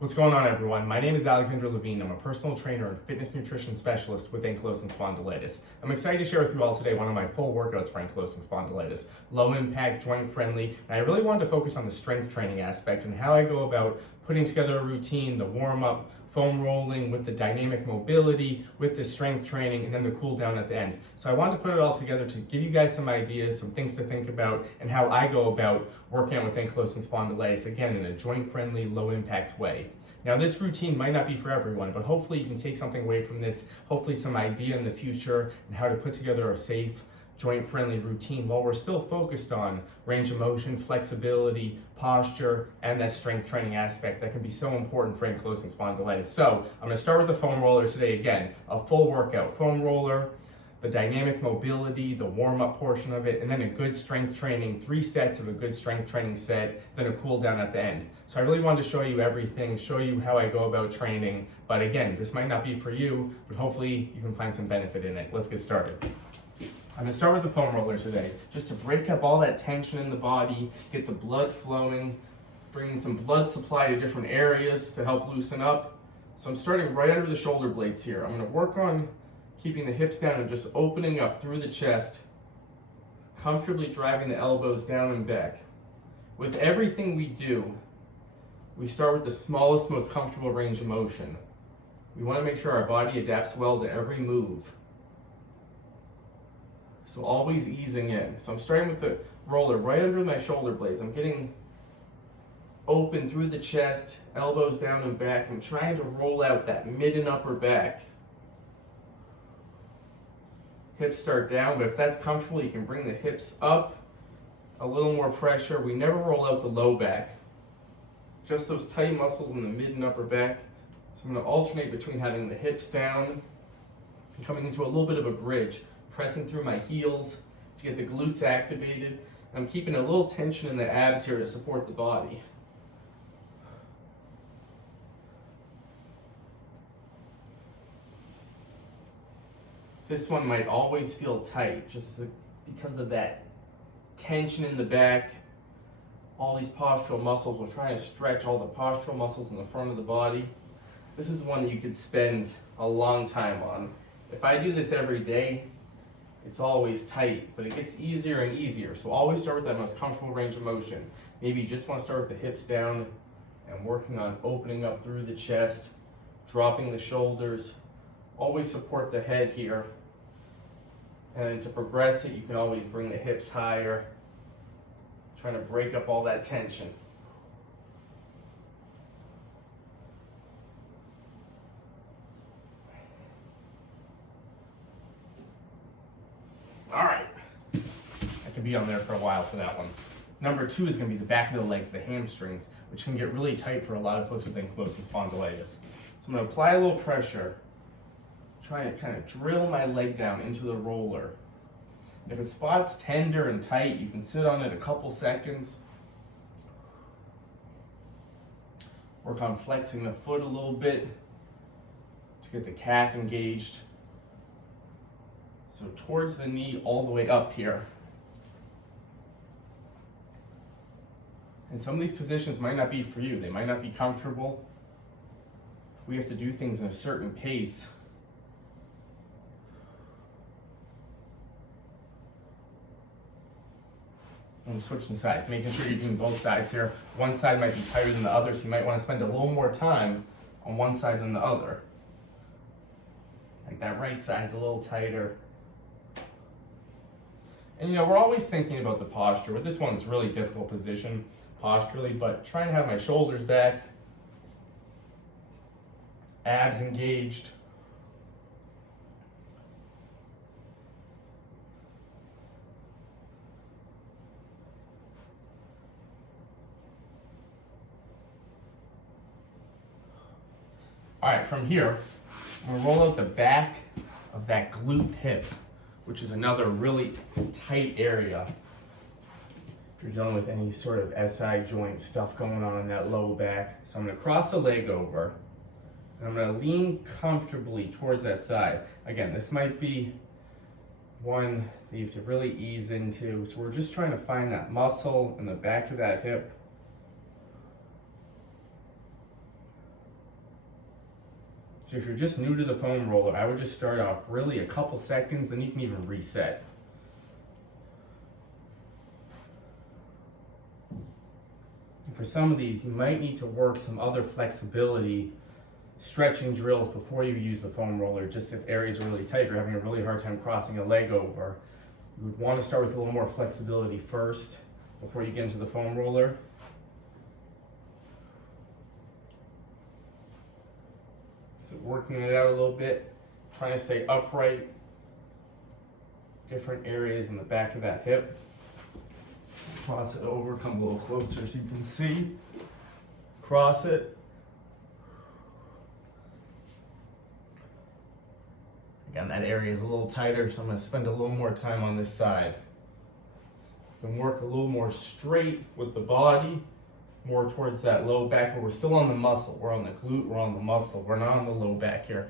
What's going on, everyone? My name is Alexander Levine. I'm a personal trainer and fitness nutrition specialist with Ankylosing Spondylitis. I'm excited to share with you all today one of my full workouts for Ankylosing Spondylitis. Low impact, joint friendly, and I really wanted to focus on the strength training aspect and how I go about putting together a routine, the warm up, foam rolling with the dynamic mobility, with the strength training, and then the cool down at the end. So I wanted to put it all together to give you guys some ideas, some things to think about, and how I go about working out with Ankylosing Spondylitis, again, in a joint friendly, low impact way. Now, this routine might not be for everyone, but hopefully you can take something away from this, hopefully some idea in the future and how to put together a safe, joint-friendly routine while we're still focused on range of motion, flexibility, posture, and that strength training aspect that can be so important for ankylosing spondylitis. So I'm going to start with the foam roller today. Again, a full workout foam roller, the dynamic mobility, the warm-up portion of it, and then a good strength training, 3 sets of a good strength training set, then a cool down at the end. So I really wanted to show you everything, show you how I go about training. But again, this might not be for you, but hopefully you can find some benefit in it. Let's get started. I'm going to start with the foam roller today, just to break up all that tension in the body, get the blood flowing, bringing some blood supply to different areas to help loosen up. So I'm starting right under the shoulder blades here. I'm going to work on keeping the hips down and just opening up through the chest, comfortably driving the elbows down and back. With everything we do, we start with the smallest, most comfortable range of motion. We want to make sure our body adapts well to every move. So always easing in. So I'm starting with the roller right under my shoulder blades. I'm getting open through the chest, elbows down and back. I'm trying to roll out that mid and upper back. Hips start down, but if that's comfortable, you can bring the hips up, a little more pressure. We never roll out the low back. Just those tight muscles in the mid and upper back. So I'm going to alternate between having the hips down and coming into a little bit of a bridge, pressing through my heels to get the glutes activated. I'm keeping a little tension in the abs here to support the body. This one might always feel tight just because of that tension in the back. All these postural muscles, we're trying to stretch all the postural muscles in the front of the body. This is one that you could spend a long time on. If I do this every day, it's always tight, but it gets easier and easier. So always start with that most comfortable range of motion. Maybe you just want to start with the hips down and working on opening up through the chest, dropping the shoulders. Always support the head here. And to progress it, you can always bring the hips higher, trying to break up all that tension. All right. I could be on there for a while for that one. Number 2 is going to be the back of the legs, the hamstrings, which can get really tight for a lot of folks with ankylosing spondylitis. So I'm going to apply a little pressure, trying to kind of drill my leg down into the roller. If a spot's tender and tight, you can sit on it a couple seconds. Work on flexing the foot a little bit to get the calf engaged. So towards the knee, all the way up here. And some of these positions might not be for you. They might not be comfortable. We have to do things in a certain pace. I'm switching sides, making sure you're doing both sides here. One side might be tighter than the other, so you might want to spend a little more time on one side than the other. Like that right side's a little tighter. And we're always thinking about the posture, but this one's a really difficult position posturally, but trying to have my shoulders back, abs engaged. All right, from here, I'm gonna roll out the back of that glute hip, which is another really tight area. If you're dealing with any sort of SI joint stuff going on in that low back. So I'm gonna cross the leg over, and I'm gonna lean comfortably towards that side. Again, this might be one that you have to really ease into. So we're just trying to find that muscle in the back of that hip. So if you're just new to the foam roller, I would just start off really a couple seconds, then you can even reset. And for some of these, you might need to work some other flexibility stretching drills before you use the foam roller, just if areas are really tight, you're having a really hard time crossing a leg over. You would want to start with a little more flexibility first before you get into the foam roller. So working it out a little bit, trying to stay upright, different areas in the back of that hip. Cross it over, come a little closer so you can see. Cross it. Again, that area is a little tighter, so I'm going to spend a little more time on this side. You can work a little more straight with the body, more towards that low back, but we're still on the muscle. We're on the glute, we're on the muscle. We're not on the low back here.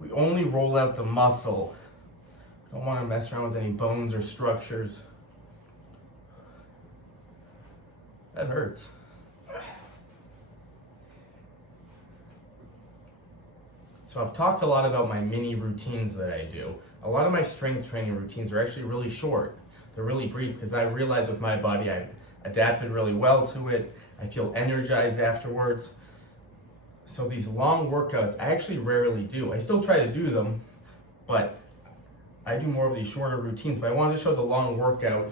We only roll out the muscle. Don't want to mess around with any bones or structures. That hurts. So I've talked a lot about my mini routines that I do. A lot of my strength training routines are actually really short. They're really brief because I realized with my body I adapted really well to it. I feel energized afterwards. So these long workouts I actually rarely do. I still try to do them, but I do more of these shorter routines. But I wanted to show the long workout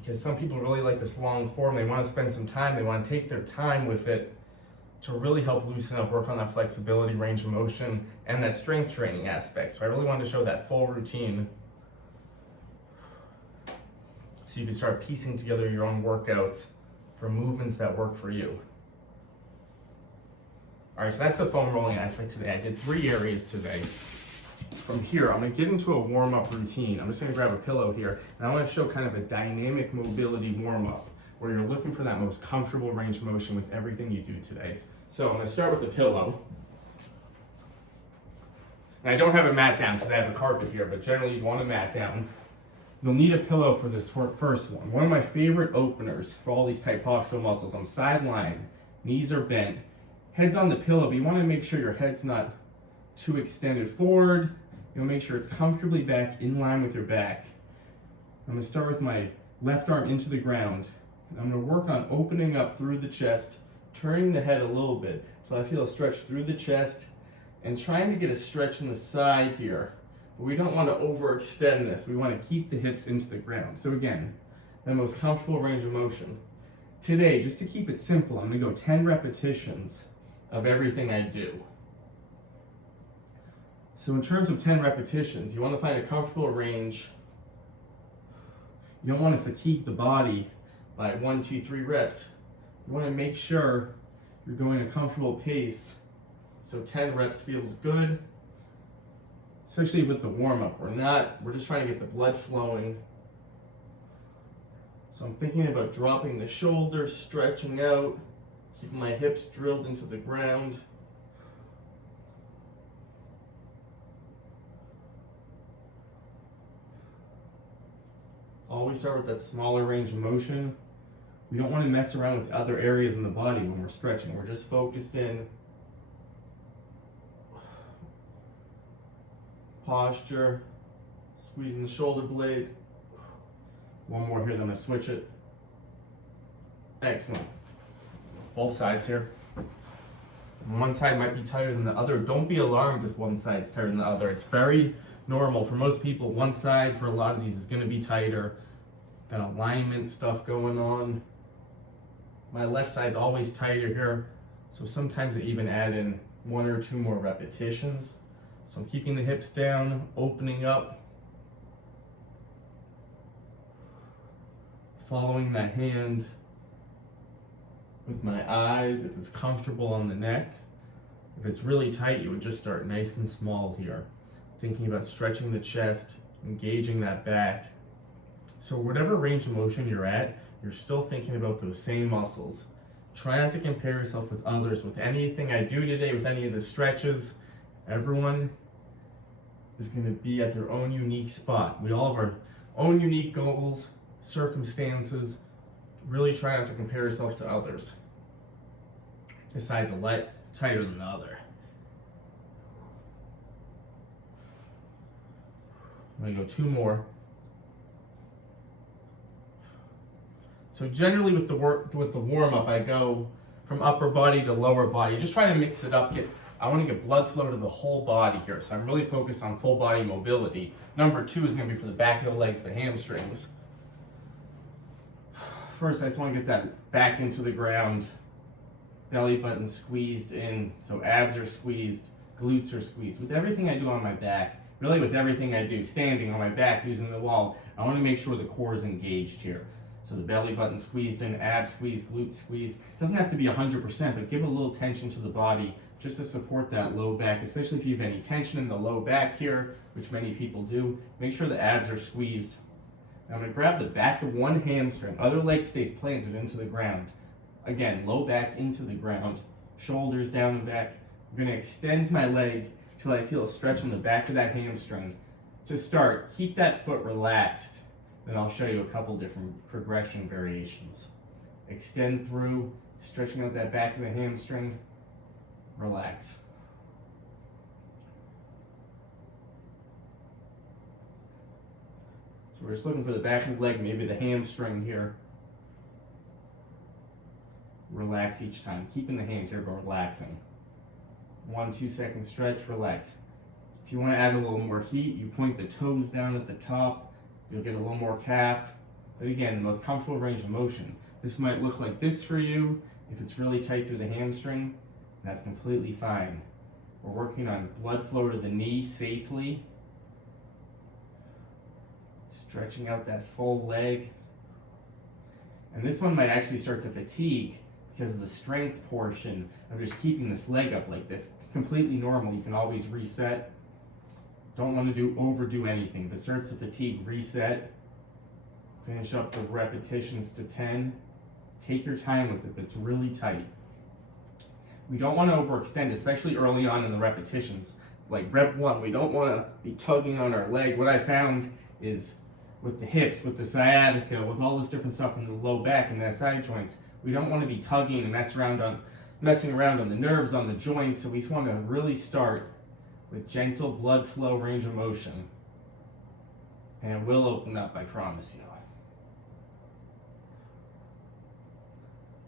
because some people really like this long form. They want to spend some time. They want to take their time with it to really help loosen up, work on that flexibility, range of motion, and that strength training aspect. So I really wanted to show that full routine so you can start piecing together your own workouts for movements that work for you. All right, so that's the foam rolling aspect today. I did 3 areas today. From here, I'm gonna get into a warm-up routine. I'm just gonna grab a pillow here, and I wanna show kind of a dynamic mobility warm-up where you're looking for that most comfortable range of motion with everything you do today. So I'm gonna start with the pillow. And I don't have a mat down because I have a carpet here, but generally you'd want a mat down. You'll need a pillow for this first one. One of my favorite openers for all these tight postural muscles. I'm side lying, knees are bent, head's on the pillow, but you wanna make sure your head's not too extended forward. You'll make sure it's comfortably back in line with your back. I'm gonna start with my left arm into the ground. And I'm gonna work on opening up through the chest, turning the head a little bit so I feel a stretch through the chest and trying to get a stretch in the side here. But we don't want to overextend this. We want to keep the hips into the ground. So again, the most comfortable range of motion. Today, just to keep it simple, I'm going to go 10 repetitions of everything I do. So in terms of 10 repetitions, you want to find a comfortable range. You don't want to fatigue the body by 1, 2, 3 reps. You want to make sure you're going at a comfortable pace so 10 reps feels good, especially with the warm-up. We're just trying to get the blood flowing. So I'm thinking about dropping the shoulders, stretching out, keeping my hips drilled into the ground. Always start with that smaller range of motion. We don't want to mess around with other areas in the body when we're stretching. We're just focused in posture, squeezing the shoulder blade. One more here, then I'm going to switch it. Excellent. Both sides here. One side might be tighter than the other. Don't be alarmed if one side's tighter than the other. It's very normal. For most people, one side for a lot of these is going to be tighter. That alignment stuff going on. My left side's always tighter here, so sometimes I even add in 1 or 2 more repetitions. So I'm keeping the hips down, opening up, following that hand with my eyes if it's comfortable on the neck. If it's really tight, you would just start nice and small here. Thinking about stretching the chest, engaging that back. So whatever range of motion you're at, you're still thinking about those same muscles. Try not to compare yourself with others. With anything I do today, with any of the stretches, everyone is going to be at their own unique spot. We all have our own unique goals, circumstances. Really try not to compare yourself to others. This side's a lot tighter than the other. I'm gonna go 2 more. So generally with the warm-up, I go from upper body to lower body. Just trying to mix it up. I want to get blood flow to the whole body here. So I'm really focused on full body mobility. Number 2 is going to be for the back of the legs, the hamstrings. First, I just want to get that back into the ground. Belly button squeezed in, so abs are squeezed, glutes are squeezed. With everything I do on my back, really with everything I do, standing on my back using the wall, I want to make sure the core is engaged here. So the belly button squeezed in, abs squeezed, glutes squeezed. Doesn't have to be 100%, but give a little tension to the body just to support that low back, especially if you have any tension in the low back here, which many people do. Make sure the abs are squeezed. Now I'm going to grab the back of one hamstring. Other leg stays planted into the ground. Again, low back into the ground, shoulders down and back. I'm going to extend my leg till I feel a stretch in the back of that hamstring. To start, keep that foot relaxed. Then I'll show you a couple different progression variations. Extend through, stretching out that back of the hamstring, relax. So we're just looking for the back of the leg, maybe the hamstring here. Relax each time, keeping the hand here, but relaxing. 1-2 second stretch, relax. If you want to add a little more heat, you point the toes down at the top. You'll get a little more calf. But again, the most comfortable range of motion. This might look like this for you. If it's really tight through the hamstring, that's completely fine. We're working on blood flow to the knee safely. Stretching out that full leg. And this one might actually start to fatigue because of the strength portion of just keeping this leg up like this. Completely normal, you can always reset. Don't want to overdo anything. If it starts to fatigue, reset. Finish up the repetitions to 10. Take your time with it, but it's really tight. We don't want to overextend, especially early on in the repetitions. Like rep 1, we don't want to be tugging on our leg. What I found is with the hips, with the sciatica, with all this different stuff in the low back and the SI joints, we don't want to be tugging and messing around on the nerves, on the joints. So we just want to really start with gentle blood flow, range of motion. And it will open up, I promise you.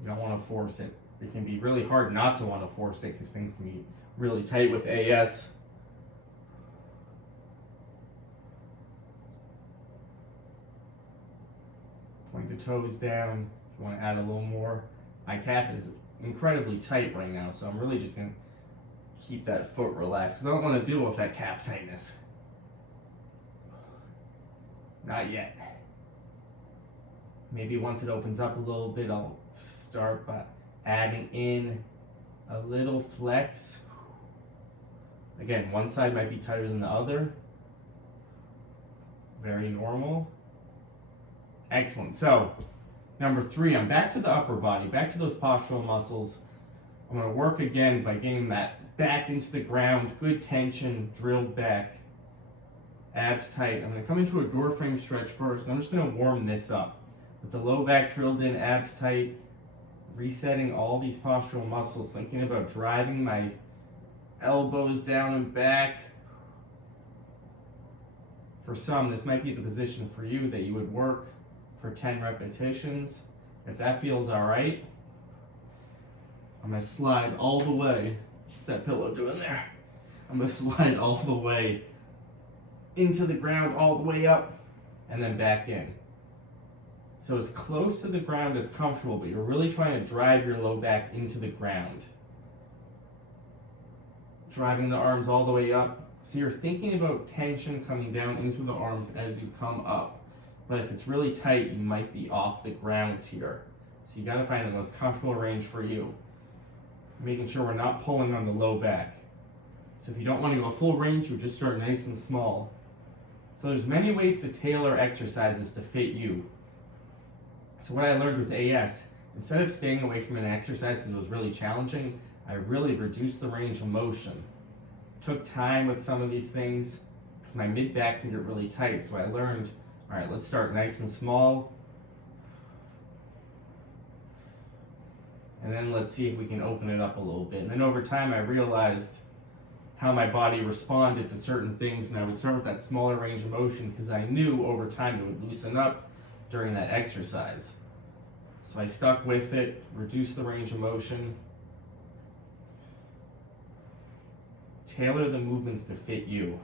You don't want to force it. It can be really hard not to want to force it because things can be really tight with AS. Point the toes down. If you want to add a little more. My calf is incredibly tight right now, so I'm really just going to keep that foot relaxed because I don't want to deal with that calf tightness. Not yet. Maybe once it opens up a little bit, I'll start by adding in a little flex. Again, one side might be tighter than the other. Very normal. Excellent. So, number 3, I'm back to the upper body, back to those postural muscles. I'm going to work again by getting that back into the ground, good tension, drilled back, abs tight. I'm going to come into a door frame stretch first, and I'm just going to warm this up. With the low back drilled in, abs tight, resetting all these postural muscles, thinking about driving my elbows down and back. For some, this might be the position for you that you would work for 10 repetitions. If that feels all right, I'm going to slide all the way. What's that pillow doing there? I'm going to slide all the way into the ground, all the way up, and then back in. So as close to the ground as comfortable, but you're really trying to drive your low back into the ground. Driving the arms all the way up. So you're thinking about tension coming down into the arms as you come up. But if it's really tight, you might be off the ground here. So you gotta find the most comfortable range for you. Making sure we're not pulling on the low back. So if you don't want to go full range, you just start nice and small. So there's many ways to tailor exercises to fit you. So what I learned with AS, instead of staying away from an exercise because it was really challenging, I really reduced the range of motion. Took time with some of these things because my mid-back can get really tight. So I learned, all right, let's start nice and small. And then let's see if we can open it up a little bit. And then over time I realized how my body responded to certain things, and I would start with that smaller range of motion because I knew over time it would loosen up during that exercise. So I stuck with it, reduced the range of motion. Tailor the movements to fit you.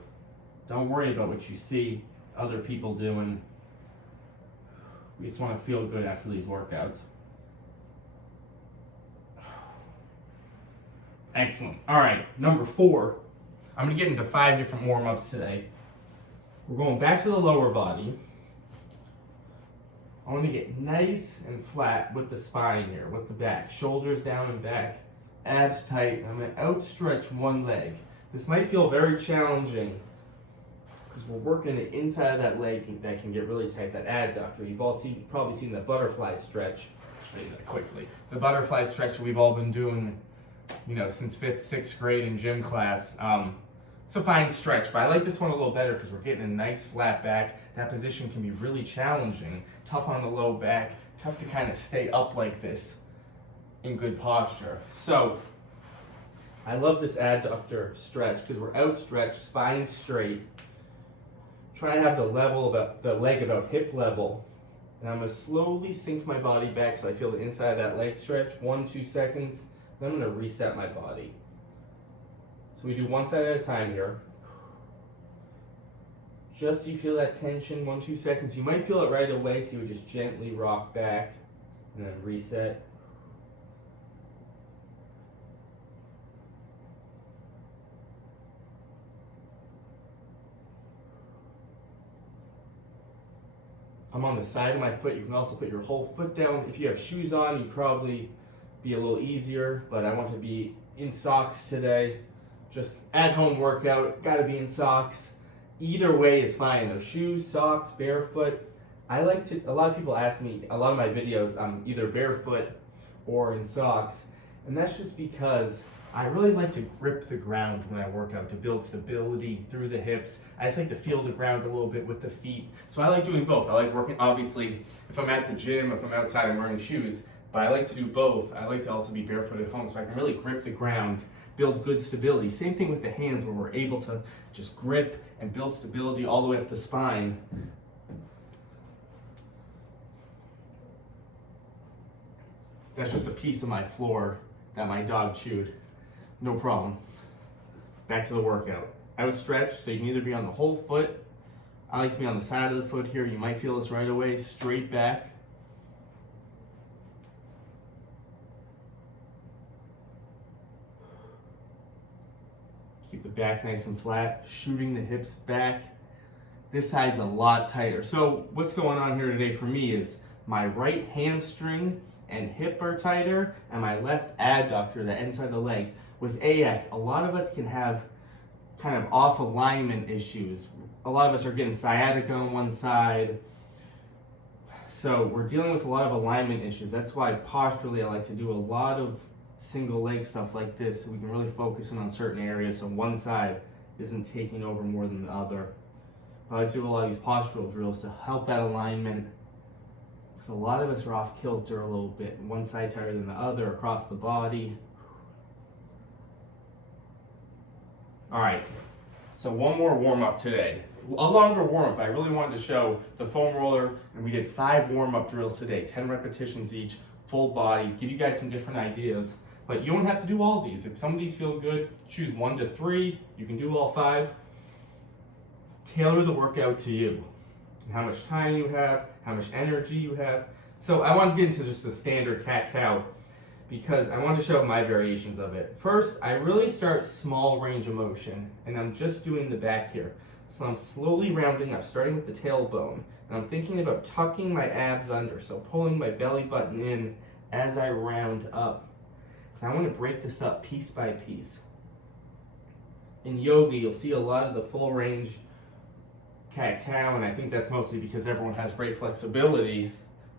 Don't worry about what you see other people doing. We just want to feel good after these workouts. Excellent. All right, number 4. I'm going to get into 5 different warm-ups today. We're going back to the lower body. I want to get nice and flat with the spine here, with the back. Shoulders down and back. Abs tight. I'm going to outstretch one leg. This might feel very challenging because we're working the inside of that leg that can get really tight, that adductor. You've all probably seen the butterfly stretch. I'll show you that quickly. The butterfly stretch that we've all been doing, since 5th, 6th grade in gym class. It's a fine stretch, but I like this one a little better because we're getting a nice flat back. That position can be really challenging, tough on the low back, tough to kind of stay up like this in good posture. So I love this adductor stretch because we're outstretched, spine straight. Try to have the leg about hip level. And I'm going to slowly sink my body back so I feel the inside of that leg stretch, 1-2 seconds. Then I'm going to reset my body. So we do one side at a time here. Just you feel that tension, 1-2 seconds. You might feel it right away, so you would just gently rock back and then reset. I'm on the side of my foot. You can also put your whole foot down. If you have shoes on, you'd probably be a little easier, but I want to be in socks today. Just at-home workout, gotta be in socks. Either way is fine though. Shoes, socks, barefoot. A lot of people ask me, a lot of my videos, I'm either barefoot or in socks. And that's just because I really like to grip the ground when I work out to build stability through the hips. I just like to feel the ground a little bit with the feet. So I like doing both. I like working, obviously, if I'm at the gym, if I'm outside, I'm wearing shoes. But I like to do both. I like to also be barefoot at home so I can really grip the ground, build good stability. Same thing with the hands where we're able to just grip and build stability all the way up the spine. That's just a piece of my floor that my dog chewed. No problem. Back to the workout. Outstretch, so you can either be on the whole foot. I like to be on the side of the foot here. You might feel this right away. Straight back. Keep the back nice and flat, shooting the hips back. This side's a lot tighter. So what's going on here today for me is my right hamstring and hip are tighter, and my left adductor, the inside of the leg. With AS, a lot of us can have kind of off alignment issues. A lot of us are getting sciatica on one side. So we're dealing with a lot of alignment issues. That's why posturally I like to do a lot of single leg stuff like this so we can really focus in on certain areas so one side isn't taking over more than the other. But I like to do a lot of these postural drills to help that alignment because a lot of us are off kilter a little bit. One side tighter than the other across the body. All right, so one more warm-up today. A longer warm-up, I really wanted to show the foam roller, and we did 5 warm-up drills today, 10 repetitions each, full body, give you guys some different ideas. But you don't have to do all these. If some of these feel good, choose 1 to 3. You can do all 5. Tailor the workout to you. And how much time you have, how much energy you have. So I want to get into just the standard cat-cow because I want to show my variations of it. First, I really start small range of motion, and I'm just doing the back here. So I'm slowly rounding up, starting with the tailbone. And I'm thinking about tucking my abs under, so pulling my belly button in as I round up. Because I want to break this up piece by piece. In yoga, you'll see a lot of the full range cat-cow, and I think that's mostly because everyone has great flexibility.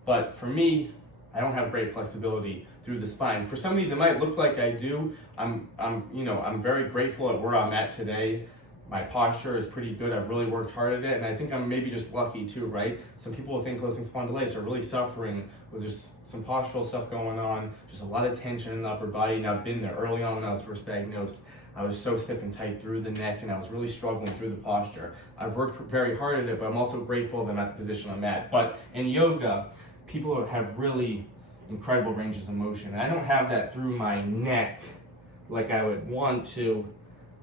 But for me, I don't have great flexibility through the spine. For some of these, it might look like I do. I'm very grateful at where I'm at today. My posture is pretty good. I've really worked hard at it, and I think I'm maybe just lucky too, right? Some people with ankylosing spondylitis are really suffering with just some postural stuff going on, just a lot of tension in the upper body, and I've been there early on when I was first diagnosed. I was so stiff and tight through the neck, and I was really struggling through the posture. I've worked very hard at it, but I'm also grateful that I'm at the position I'm at. But in yoga, people have really incredible ranges of motion, and I don't have that through my neck like I would want to.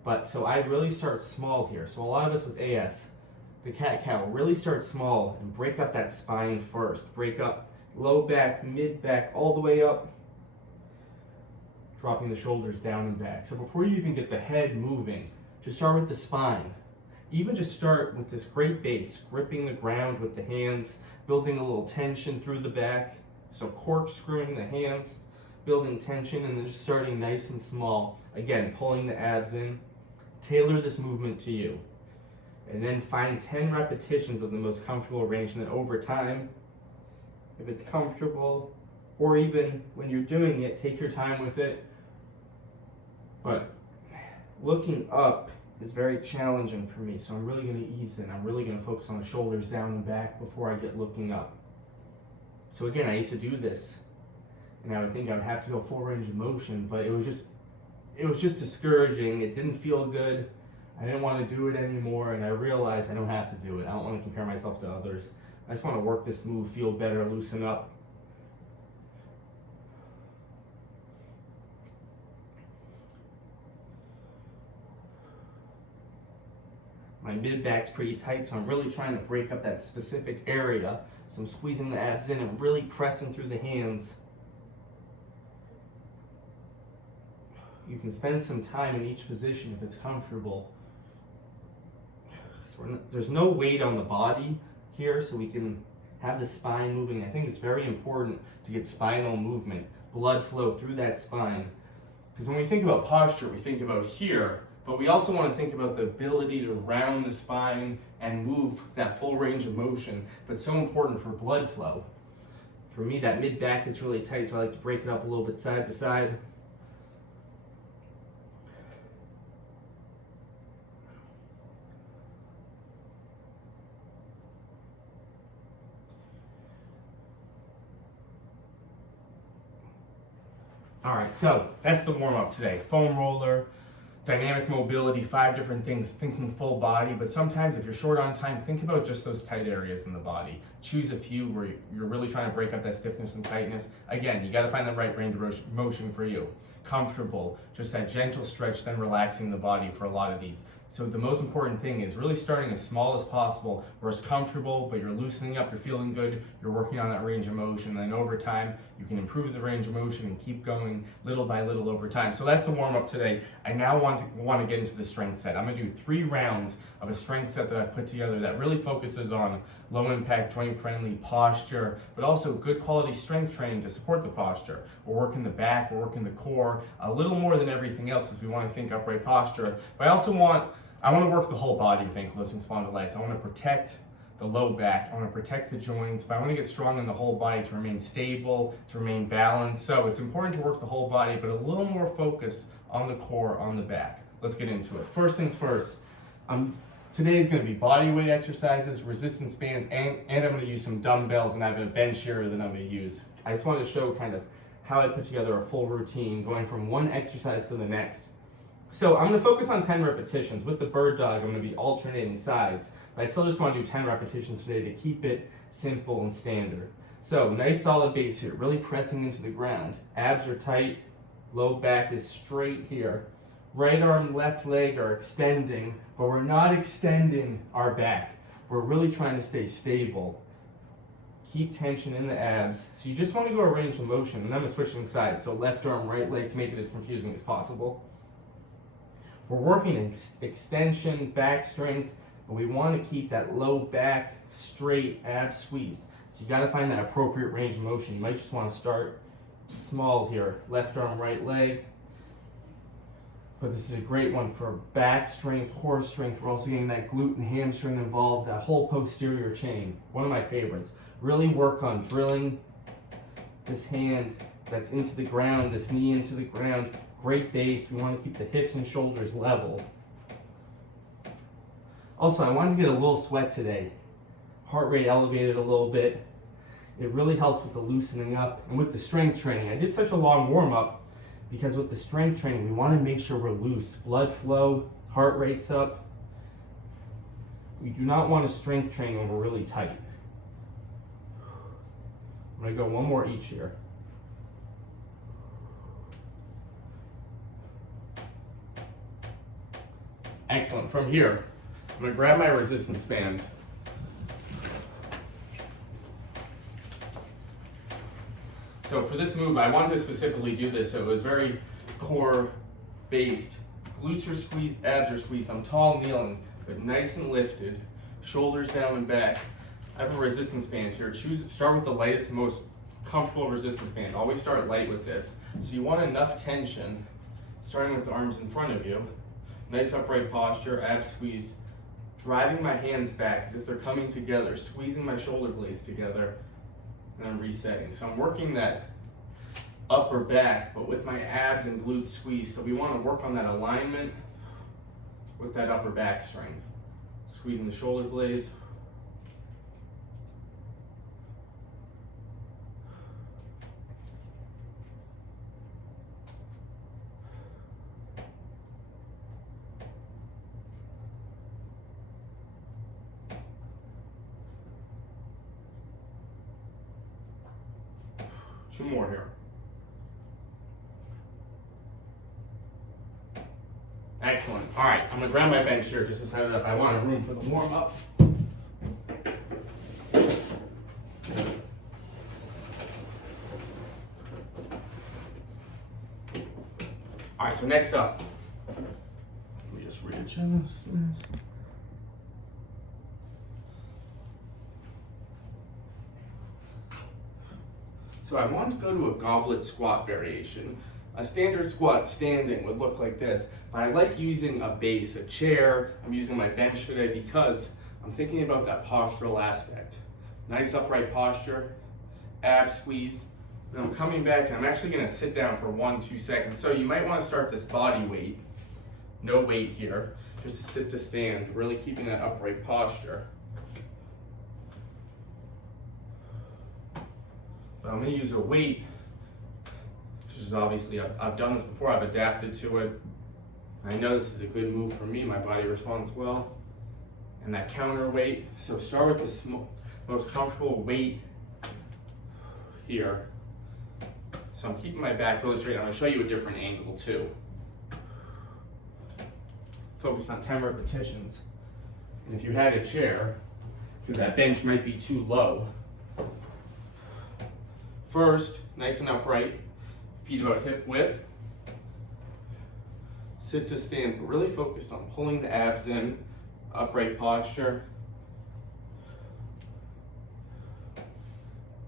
But so I really start small here. So a lot of us with AS, the cat-cow, really start small and break up that spine first. Break up low back, mid back, all the way up, dropping the shoulders down and back. So before you even get the head moving, just start with the spine. Even just start with this great base, gripping the ground with the hands, building a little tension through the back. So corkscrewing the hands, building tension, and then just starting nice and small. Again, pulling the abs in. Tailor this movement to you. And then find 10 repetitions of the most comfortable range, and then over time, if it's comfortable, or even when you're doing it, take your time with it. But looking up is very challenging for me, so I'm really going to ease in. I'm really going to focus on the shoulders down and back before I get looking up. So again, I used to do this, and I would think I would have to go full range of motion, but it was just discouraging. It didn't feel good. I didn't want to do it anymore, and I realized I don't have to do it. I don't want to compare myself to others. I just want to work this move, feel better, loosen up. My mid-back's pretty tight, so I'm really trying to break up that specific area. So I'm squeezing the abs in and really pressing through the hands. You can spend some time in each position if it's comfortable. There's no weight on the body here, so we can have the spine moving. I think it's very important to get spinal movement, blood flow through that spine. Because when we think about posture, we think about here, but we also want to think about the ability to round the spine and move that full range of motion, but so important for blood flow. For me, that mid-back gets really tight, so I like to break it up a little bit side to side. All right, so that's the warm-up today. Foam roller, dynamic mobility, 5 different things, thinking full body, but sometimes if you're short on time, think about just those tight areas in the body. Choose a few where you're really trying to break up that stiffness and tightness. Again, you gotta find the right range of motion for you. Comfortable, just that gentle stretch, then relaxing the body for a lot of these. So the most important thing is really starting as small as possible, where it's comfortable, but you're loosening up, you're feeling good, you're working on that range of motion, and then over time, you can improve the range of motion and keep going little by little over time. So that's the warm-up today. I now want to get into the strength set. I'm gonna do 3 rounds of a strength set that I've put together that really focuses on low impact, joint friendly posture, but also good quality strength training to support the posture. We're working the back, we're working the core, a little more than everything else because we want to think upright posture. But I want to work the whole body with ankylosing spondylitis. I want to protect the low back, I want to protect the joints, but I want to get strong in the whole body to remain stable, to remain balanced. So it's important to work the whole body, but a little more focus on the core, on the back. Let's get into it. First things first, today is going to be body weight exercises, resistance bands, and I'm going to use some dumbbells, and I have a bench here that I'm going to use. I just wanted to show kind of how I put together a full routine going from one exercise to the next. So I'm going to focus on 10 repetitions. With the bird dog, I'm going to be alternating sides, but I still just want to do 10 repetitions today to keep it simple and standard. So nice solid base here, really pressing into the ground. Abs are tight, low back is straight here. Right arm, left leg are extending, but we're not extending our back. We're really trying to stay stable. Keep tension in the abs. So you just want to go a range of motion, and I'm switching sides. So left arm, right leg to make it as confusing as possible. We're working extension, back strength, but we want to keep that low back straight, abs squeezed. So you got to find that appropriate range of motion. You might just want to start small here. Left arm, right leg. But this is a great one for back strength, core strength. We're also getting that glute and hamstring involved, that whole posterior chain. One of my favorites. Really work on drilling this hand that's into the ground, this knee into the ground. Great base. We want to keep the hips and shoulders level. Also, I wanted to get a little sweat today. Heart rate elevated a little bit. It really helps with the loosening up and with the strength training. I did such a long warm up because with the strength training, we want to make sure we're loose. Blood flow, heart rate's up. We do not want to strength train when we're really tight. I'm going to go one more each here. Excellent. From here, I'm going to grab my resistance band. So for this move, I wanted to specifically do this so it was very core based. Glutes are squeezed, abs are squeezed. I'm tall, kneeling, but nice and lifted. Shoulders down and back. I have a resistance band here. Start with the lightest, most comfortable resistance band. Always start light with this. So you want enough tension, starting with the arms in front of you. Nice upright posture, abs squeezed. Driving my hands back as if they're coming together, squeezing my shoulder blades together, and I'm resetting. So I'm working that upper back, but with my abs and glutes squeezed. So we want to work on that alignment with that upper back strength. Squeezing the shoulder blades. Two more here. Excellent. All right, I'm gonna grab my bench here just to set it up. I want a room for the warm up. All right, so next up, let me just readjust this. So I want to go to a goblet squat variation. A standard squat standing would look like this, but I like using a base, a chair. I'm using my bench today because I'm thinking about that postural aspect. Nice upright posture, abs squeezed. Then I'm coming back and I'm actually gonna sit down for 1-2 seconds. So you might wanna start this body weight, no weight here, just to sit to stand, really keeping that upright posture. But I'm gonna use a weight, which is obviously, I've done this before, I've adapted to it. I know this is a good move for me, my body responds well. And that counterweight, so start with the most comfortable weight here. So I'm keeping my back really straight. I'm gonna show you a different angle too. Focus on 10 repetitions. And if you had a chair, because that bench might be too low, first, nice and upright, feet about hip width. Sit to stand, but really focused on pulling the abs in, upright posture.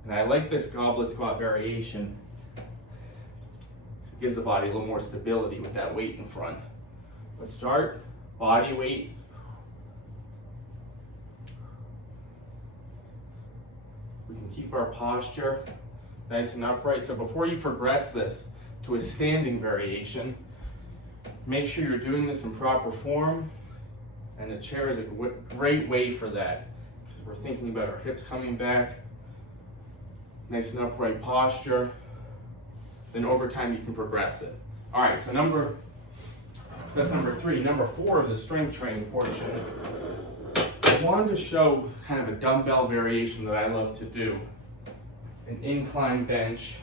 And I like this goblet squat variation. It gives the body a little more stability with that weight in front. Let's start, body weight. We can keep our posture nice and upright. So before you progress this to a standing variation, make sure you're doing this in proper form, and the chair is a great way for that because we're thinking about our hips coming back, nice and upright posture. Then over time you can progress it. All right, so that's number 3. Number 4 of the strength training portion, I wanted to show kind of a dumbbell variation that I love to do. An incline bench.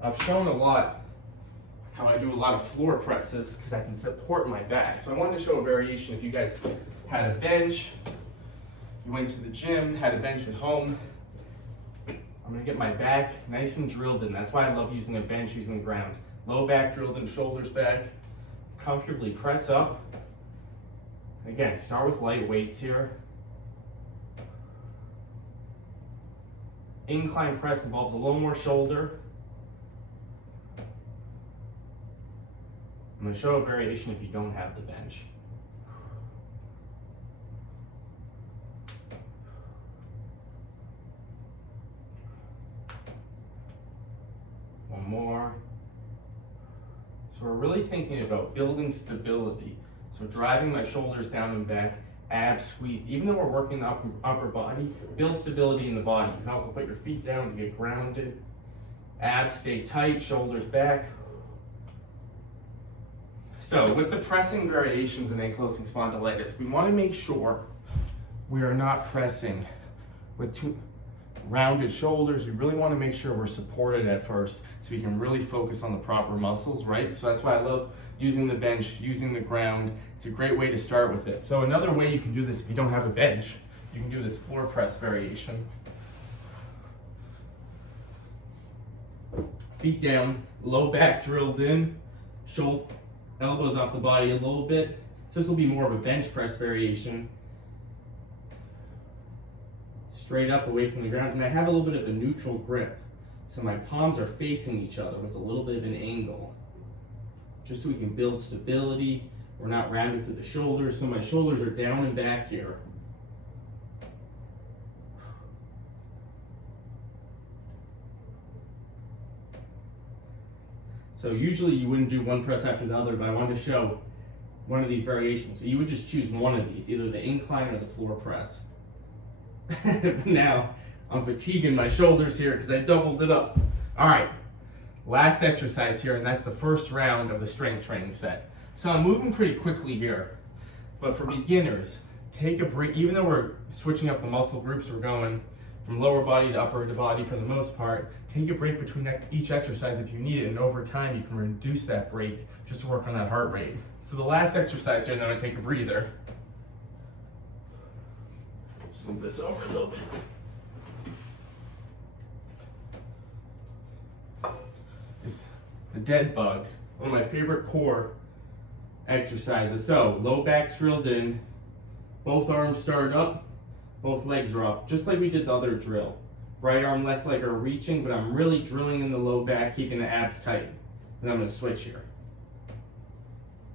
I've shown a lot how I do a lot of floor presses because I can support my back. So I wanted to show a variation if you guys had a bench, you went to the gym, had a bench at home. I'm gonna get my back nice and drilled in. That's why I love using a bench, using the ground. Low back drilled in, shoulders back. Comfortably press up. Again, start with light weights here. Incline press involves a little more shoulder. I'm going to show a variation if you don't have the bench. One more. So we're really thinking about building stability. So driving my shoulders down and back, abs squeezed. Even though we're working the upper body, build stability in the body. You can also put your feet down to get grounded. Abs stay tight, shoulders back. So with the pressing variations in ankylosing spondylitis, we want to make sure we are not pressing with too rounded shoulders. We really want to make sure we're supported at first so we can really focus on the proper muscles, right? So that's why I love using the bench, using the ground. It's a great way to start with it. So another way you can do this if you don't have a bench, you can do this floor press variation. Feet down, low back drilled in, shoulder, elbows off the body a little bit. So this will be more of a bench press variation. Straight up away from the ground, and I have a little bit of a neutral grip. So my palms are facing each other with a little bit of an angle. Just so we can build stability. We're not rounded through the shoulders, so my shoulders are down and back here. So usually you wouldn't do one press after the other, but I wanted to show one of these variations. So you would just choose one of these, either the incline or the floor press. Now I'm fatiguing my shoulders here because I doubled it up. All right, last exercise here, and that's the first round of the strength training set. So I'm moving pretty quickly here, but for beginners, take a break. Even though we're switching up the muscle groups, we're going from lower body to upper body for the most part. Take a break between each exercise if you need it, and over time you can reduce that break just to work on that heart rate. So the last exercise here, and then I take a breather. Just move this over a little bit. Is the dead bug, one of my favorite core exercises. So low back's drilled in, both arms start up, both legs are up, just like we did the other drill. Right arm, left leg are reaching, but I'm really drilling in the low back, keeping the abs tight. And I'm going to switch here.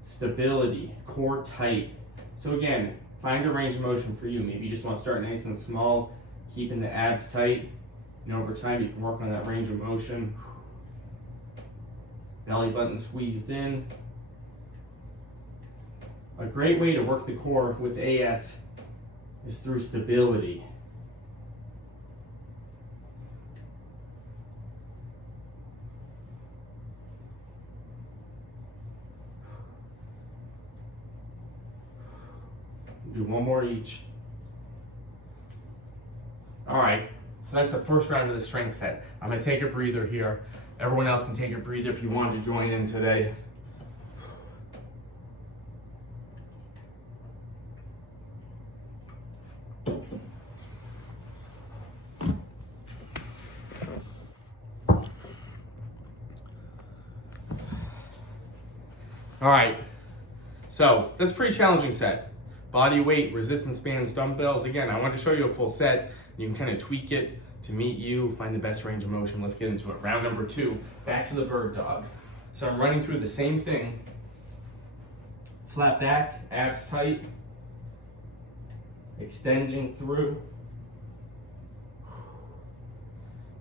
Stability, core tight. So again, find a range of motion for you. Maybe you just want to start nice and small, keeping the abs tight. And over time, you can work on that range of motion. Belly button squeezed in. A great way to work the core with AS is through stability. Do one more each. All right, so that's the first round of the strength set. I'm gonna take a breather here. Everyone else can take a breather if you wanted to join in today. All right, so that's a pretty challenging set. Body weight, resistance bands, dumbbells. Again, I want to show you a full set. You can kind of tweak it to meet you, find the best range of motion. Let's get into it. Round number 2, back to the bird dog. So I'm running through the same thing. Flat back, abs tight, extending through.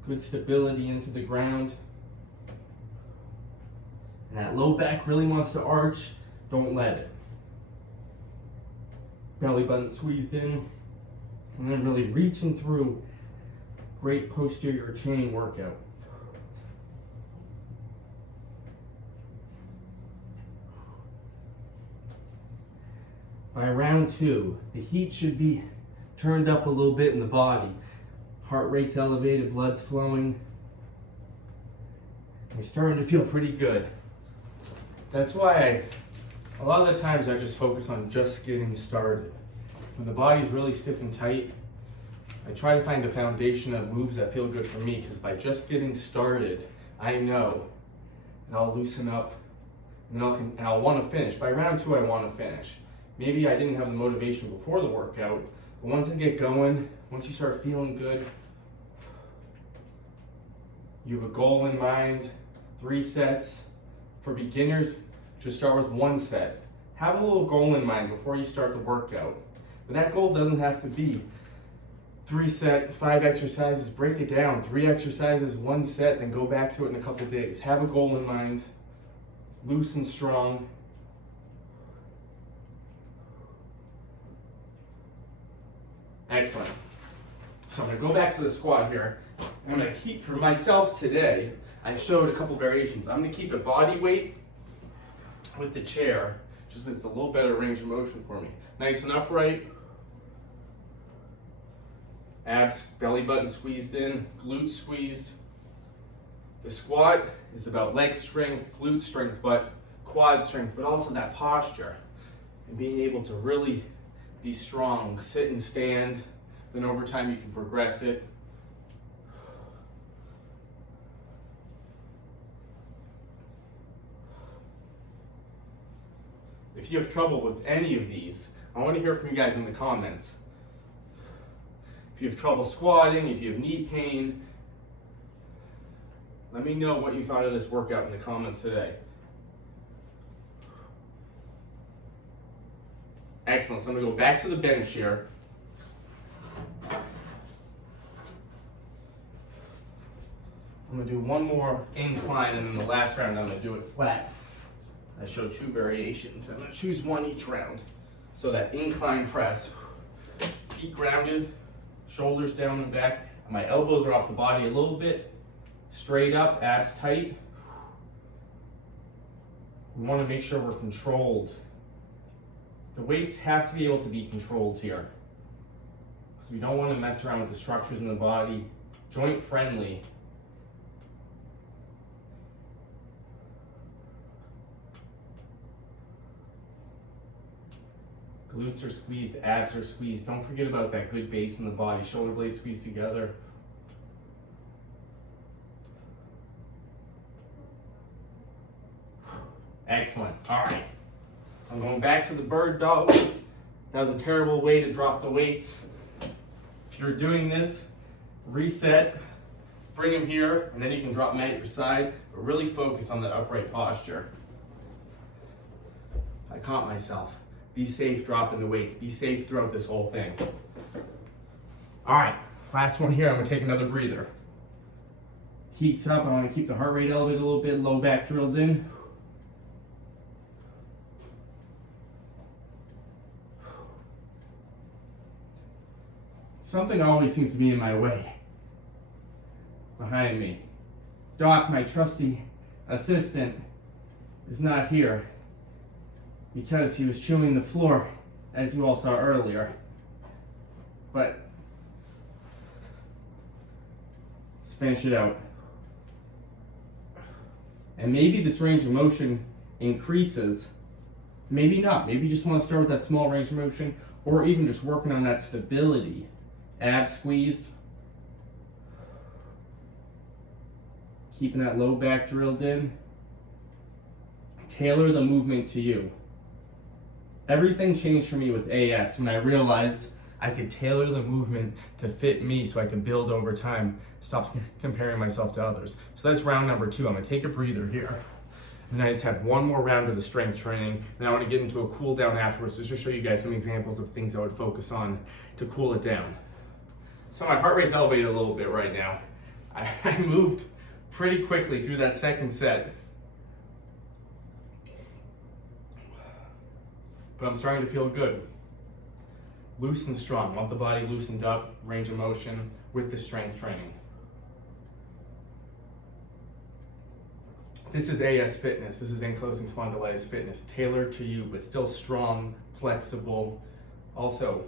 Good stability into the ground. And that low back really wants to arch. Don't let it. Belly button squeezed in, and then really reaching through. Great posterior chain workout. By round 2, the heat should be turned up a little bit in the body. Heart rate's elevated, blood's flowing. You're starting to feel pretty good. That's why a lot of the times I just focus on just getting started. When the body's really stiff and tight, I try to find a foundation of moves that feel good for me, because by just getting started, I know and I'll loosen up and I'll want to finish. By round 2, I want to finish. Maybe I didn't have the motivation before the workout, but once I get going, once you start feeling good, you have a goal in mind, 3 sets. For beginners, just start with 1 set. Have a little goal in mind before you start the workout. But that goal doesn't have to be 3 set, 5 exercises. Break it down. 3 exercises, 1 set, then go back to it in a couple days. Have a goal in mind. Loose and strong. Excellent. So I'm going to go back to the squat here. I'm going to keep, for myself today, I showed a couple variations. I'm going to keep the body weight with the chair, just so it's a little better range of motion for me. Nice and upright. Abs, belly button squeezed in, glutes squeezed. The squat is about leg strength, glute strength, but quad strength, but also that posture and being able to really be strong, sit and stand. Then over time you can progress it. If you have trouble with any of these, I want to hear from you guys in the comments. If you have trouble squatting, if you have knee pain, let me know what you thought of this workout in the comments today. Excellent. So I'm going to go back to the bench here. I'm going to do one more incline, and then the last round I'm going to do it flat. I showed two variations. I'm going to choose one each round. So that incline press, feet grounded, shoulders down and back, and my elbows are off the body a little bit, straight up, abs tight. We want to make sure we're controlled. The weights have to be able to be controlled here. So we don't want to mess around with the structures in the body. Joint friendly. Glutes are squeezed, abs are squeezed. Don't forget about that good base in the body. Shoulder blades squeezed together. Excellent. All right. So I'm going back to the bird dog. That was a terrible way to drop the weights. If you're doing this, reset, bring them here, and then you can drop them at your side, but really focus on that upright posture. I caught myself. Be safe dropping the weights. Be safe throughout this whole thing. All right, last one here. I'm gonna take another breather. Heats up. I wanna keep the heart rate elevated a little bit, low back drilled in. Something always seems to be in my way. Behind me. Doc, my trusty assistant, is not here because he was chewing the floor, as you all saw earlier. But let's finish it out. And maybe this range of motion increases, maybe not. Maybe you just want to start with that small range of motion, or even just working on that stability. Abs squeezed. Keeping that low back drilled in. Tailor the movement to you. Everything changed for me with AS when I realized I could tailor the movement to fit me so I could build over time. Stop comparing myself to others. So that's round number 2. I'm gonna take a breather here. And I just have one more round of the strength training. Then I want to get into a cool down afterwards to just show you guys some examples of things I would focus on to cool it down. So my heart rate's elevated a little bit right now. I moved pretty quickly through that second set. But I'm starting to feel good. Loose and strong. Want the body loosened up, range of motion with the strength training. This is AS fitness. This is ankylosing spondylitis fitness, tailored to you, but still strong, flexible, also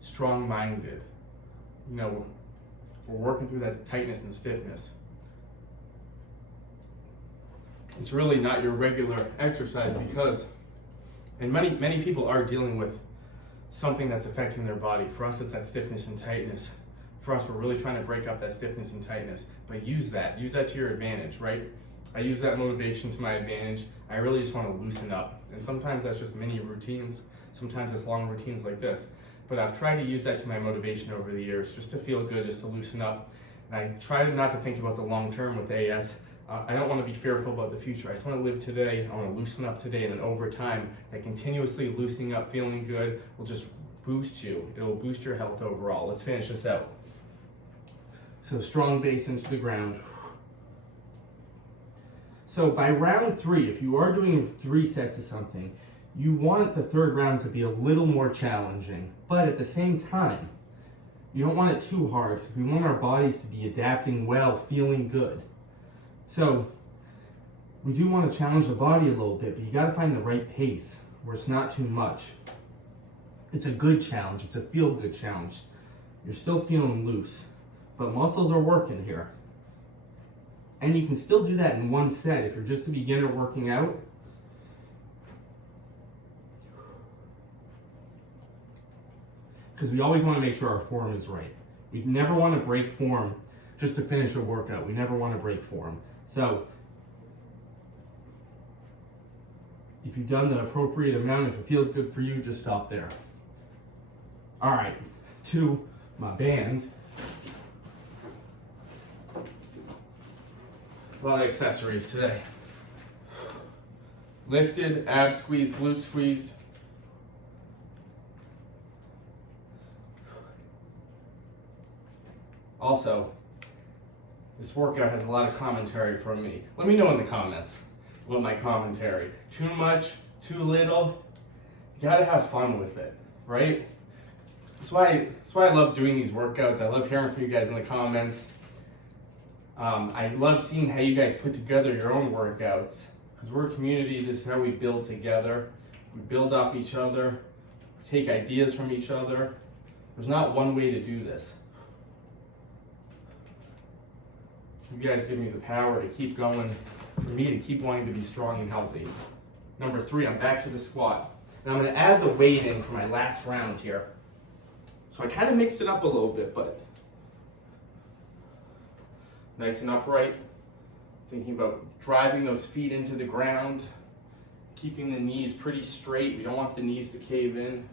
strong-minded. You know, we're working through that tightness and stiffness. It's really not your regular exercise because, and many people are dealing with something that's affecting their body. For us, it's that stiffness and tightness. For us, we're really trying to break up that stiffness and tightness, but use that to your advantage, right? I use that motivation to my advantage. I really just want to loosen up. And sometimes that's just mini routines. Sometimes it's long routines like this. But I've tried to use that to my motivation over the years, just to feel good, just to loosen up. And I try not to think about the long term with AS. I don't want to be fearful about the future. I just want to live today. I want to loosen up today, and then over time, that continuously loosening up, feeling good, will just boost you. It will boost your health overall. Let's finish this out. So strong base into the ground. So by round 3, if you are doing 3 sets of something, you want the third round to be a little more challenging. But at the same time, You don't want it too hard because we want our bodies to be adapting well, feeling good. So we do want to challenge the body a little bit, but you got to find the right pace where it's not too much. It's a good challenge. It's a feel-good challenge. You're still feeling loose, but muscles are working here. And you can still do that in one set if you're just a beginner working out. Because we always want to make sure our form is right. We never want to break form just to finish a workout. We never want to break form. So if you've done the appropriate amount, if it feels good for you, just stop there. All right, to my band. A lot of accessories today. Lifted, ab squeezed, glute squeezed. Also, this workout has a lot of commentary from me. Let me know in the comments about my commentary. Too much, too little. You gotta have fun with it, right? That's why I love doing these workouts. I love hearing from you guys in the comments. I love seeing how you guys put together your own workouts. Because we're a community, this is how we build together. We build off each other, take ideas from each other. There's not one way to do this. You guys give me the power to keep going, for me to keep wanting to be strong and healthy. Number 3, I'm back to the squat. Now I'm going to add the weight in for my last round here. So I kind of mixed it up a little bit, but nice and upright. Thinking about driving those feet into the ground, keeping the knees pretty straight. We don't want the knees to cave in.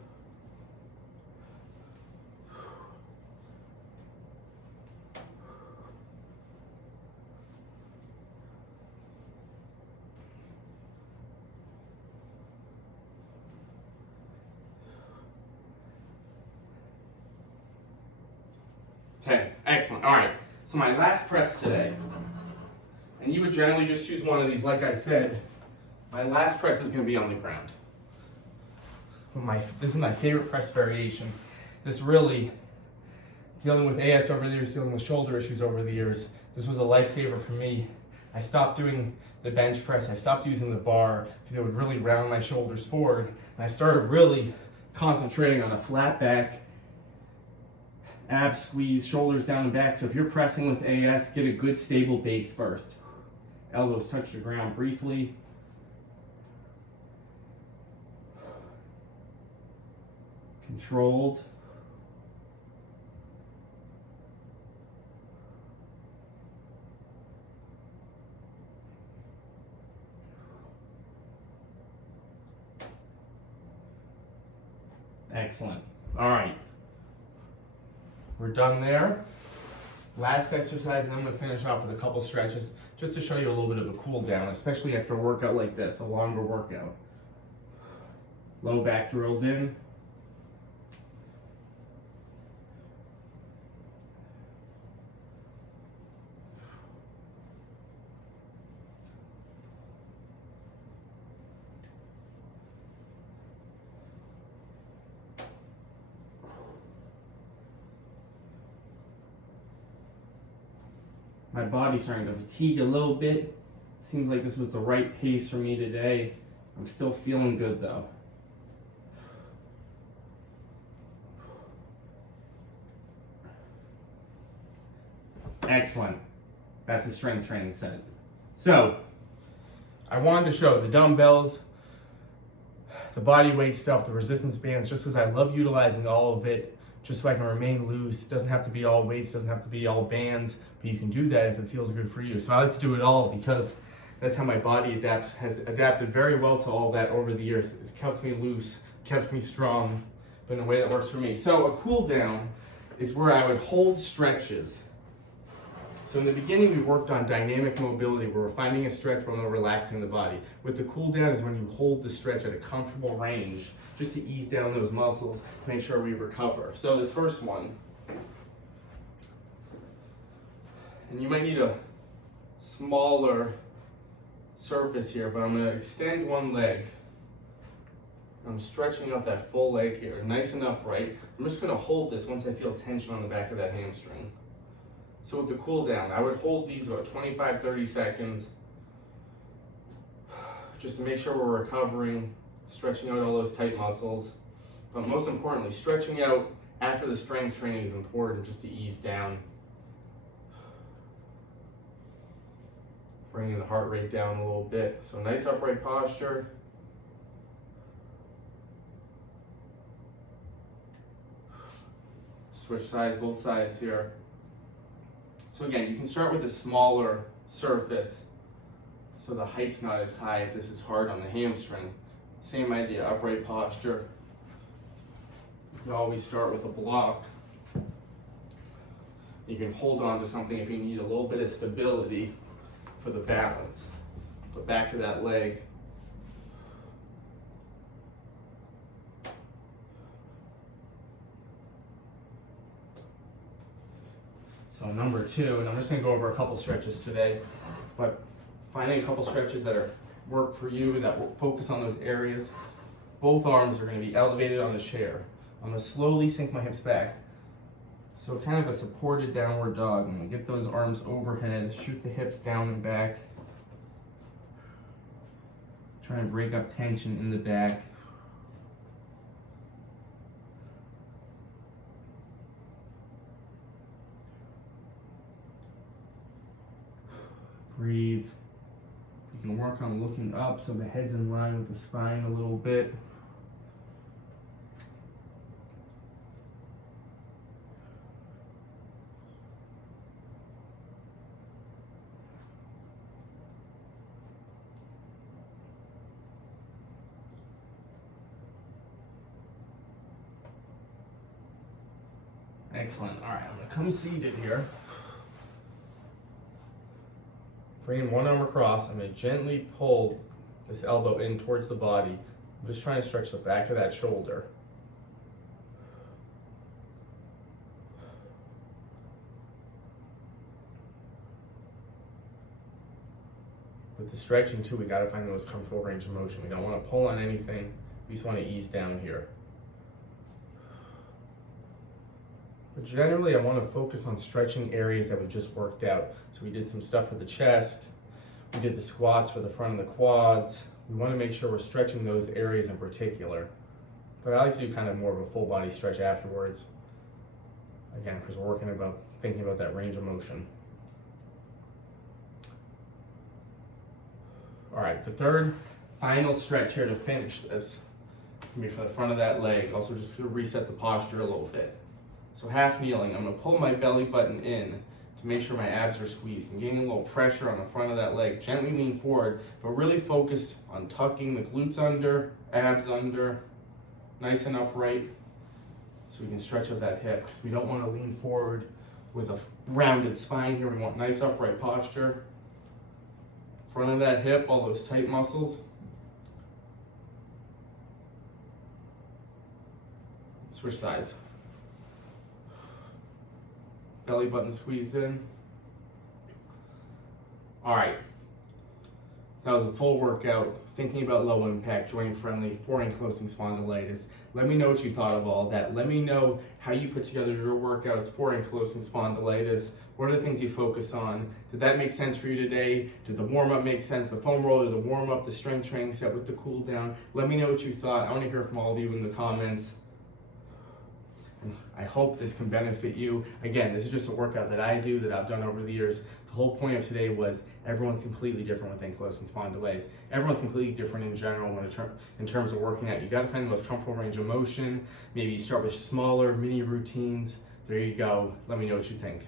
Excellent. All right. So my last press today, and you would generally just choose one of these. Like I said, my last press is going to be on the ground. This is my favorite press variation. This really, dealing with AS over the years, dealing with shoulder issues over the years, this was a lifesaver for me. I stopped doing the bench press. I stopped using the bar because it would really round my shoulders forward. And I started really concentrating on a flat back, ab squeeze, shoulders down and back. So if you're pressing with AS, get a good stable base first. Elbows touch the ground briefly. Controlled. Excellent. All right. We're done there. Last exercise, and I'm going to finish off with a couple stretches just to show you a little bit of a cool down, especially after a workout like this, a longer workout. Low back drilled in. My body's starting to fatigue a little bit. Seems like this was the right pace for me today. I'm still feeling good though. Excellent. That's the strength training set. So, I wanted to show the dumbbells, the body weight stuff, the resistance bands, just because I love utilizing all of it, just so I can remain loose. It doesn't have to be all weights, doesn't have to be all bands, but you can do that if it feels good for you. So I like to do it all because that's how my body has adapted very well to all that over the years. It's kept me loose, kept me strong, but in a way that works for me. So a cool down is where I would hold stretches. So in the beginning, we worked on dynamic mobility, where we're finding a stretch while we're relaxing the body. With the cool down is when you hold the stretch at a comfortable range, just to ease down those muscles to make sure we recover. So this first one, and you might need a smaller surface here, but I'm going to extend one leg. I'm stretching out that full leg here, nice and upright. I'm just gonna hold this once I feel tension on the back of that hamstring. So with the cool down, I would hold these about 25, 30 seconds, just to make sure we're recovering, stretching out all those tight muscles. But most importantly, stretching out after the strength training is important, just to ease down. Bringing the heart rate down a little bit. So nice upright posture. Switch sides, both sides here. So again, you can start with a smaller surface so the height's not as high if this is hard on the hamstring. Same idea, upright posture. You can always start with a block. You can hold on to something if you need a little bit of stability for the balance. The back of that leg. So number 2, and I'm just gonna go over a couple stretches today, but finding a couple stretches that work for you, that will focus on those areas. Both arms are gonna be elevated on the chair. I'm gonna slowly sink my hips back. So kind of a supported downward dog. I'm gonna get those arms overhead, shoot the hips down and back. Trying to break up tension in the back. Breathe. You can work on looking up so the head's in line with the spine a little bit. Excellent. All right, I'm gonna come seated here. Bringing one arm across, I'm gonna gently pull this elbow in towards the body. I'm just trying to stretch the back of that shoulder. With the stretching too, we gotta find the most comfortable range of motion. We don't wanna pull on anything. We just wanna ease down here. But generally, I want to focus on stretching areas that we just worked out. So we did some stuff for the chest. We did the squats for the front of the quads. We want to make sure we're stretching those areas in particular. But I like to do kind of more of a full body stretch afterwards. Again, because we're thinking about that range of motion. All right, the third final stretch here to finish this. It's going to be for the front of that leg. Also just to reset the posture a little bit. So half kneeling, I'm gonna pull my belly button in to make sure my abs are squeezed and getting a little pressure on the front of that leg. Gently lean forward, but really focused on tucking the glutes under, abs under, nice and upright, so we can stretch out that hip, because we don't wanna lean forward with a rounded spine here. We want nice upright posture. Front of that hip, all those tight muscles. Switch sides. Belly button squeezed in. All right, that was a full workout, thinking about low impact, joint friendly for ankylosing spondylitis. Let me know what you thought of all that. Let me know how you put together your workouts for ankylosing spondylitis. What are the things you focus on? Did that make sense for you today? Did the warm-up make sense? The foam roller, the warm-up, the strength training set with the cool down? Let me know what you thought. I want to hear from all of you in the comments. I hope this can benefit you. Again, this is just a workout that I do, that I've done over the years. The whole point of today was everyone's completely different with ankylosing spondylitis. Everyone's completely different in general in terms of working out. You gotta find the most comfortable range of motion. Maybe you start with smaller mini routines. There you go. Let me know what you think.